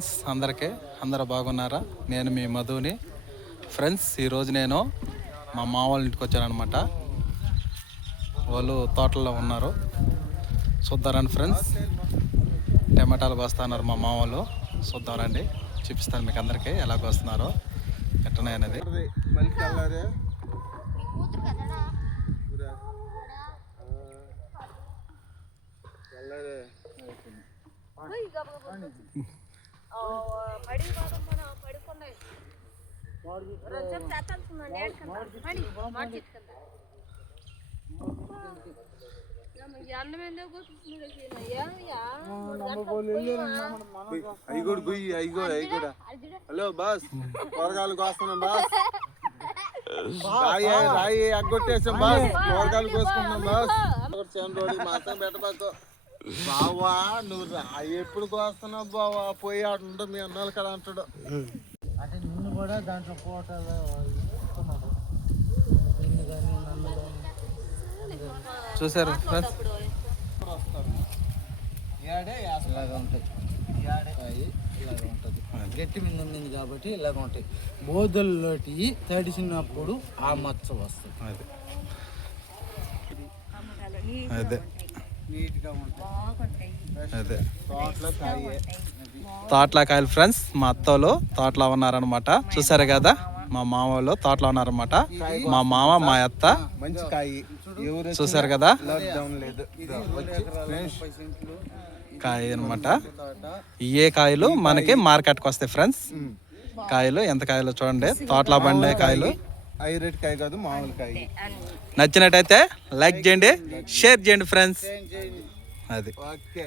అందరూ బాగున్నారా? నేను మీ మధుని. ఫ్రెండ్స్, ఈరోజు నేను మా మామ వాళ్ళ ఇంటికి వచ్చానమాట. వాళ్ళు తోటల్లో ఉన్నారు, చూద్దారండి ఫ్రెండ్స్. టమాటాలు కోస్తున్నారు మా మామ వాళ్ళు. చూద్దారండి, చూపిస్తాను మీకు అందరికీ ఎలా కోస్తున్నారో ఎట్టనే అనేది. హలో బాస్, కూరగాయలు కోస్తున్నాం బాస్. రాయి అగ్గొట్టేసాం బాస్, కూరగాయలు కోసుకుంటున్నాం బాస్. మాత్రం పెట్టబాకు బావా, నువ్వు రాయి ఎప్పుడు కోస్తున్నావు బావా? పోయి ఆడుంటా మీ అన్నాలు కదా అంటాడు. అంటే నిన్ను కూడా దాంట్లో ఫోటోలు చూసారు ఫ్రెండ్స్, ఇలాగా ఉంటాయి. ఇలాగ ఉంటుంది, గట్టి మీద ఉంది కాబట్టి ఇలాగ ఉంటాయి. బోధల్లోటి తడిసినప్పుడు ఆ మచ్చ వస్తుంది. అదే నీట్గా ఉంటాయి. అదే తోటలా కాయలు ఫ్రెండ్స్. మా అత్తలు తోటలో ఉన్నారనమాట. చూసారు కదా, మా మామ వాళ్ళు తోటలో ఉన్నారనమాట. మా మామ, మా అత్త. మంచి కాయి చూసారు కదా, లేదు కాయ అనమాట. ఏ కాయలు మనకి మార్కెట్కి వస్తాయి ఫ్రెండ్స్. కాయలు ఎంత కాయలు చూడండి, తోటలో పండే కాయలు. హైబ్రిడ్ కాయ కాదు, మామూలు కాయ. నచ్చినట్టయితే లైక్ చేయండి, షేర్ చేయండి ఫ్రెండ్స్. అది ఓకే.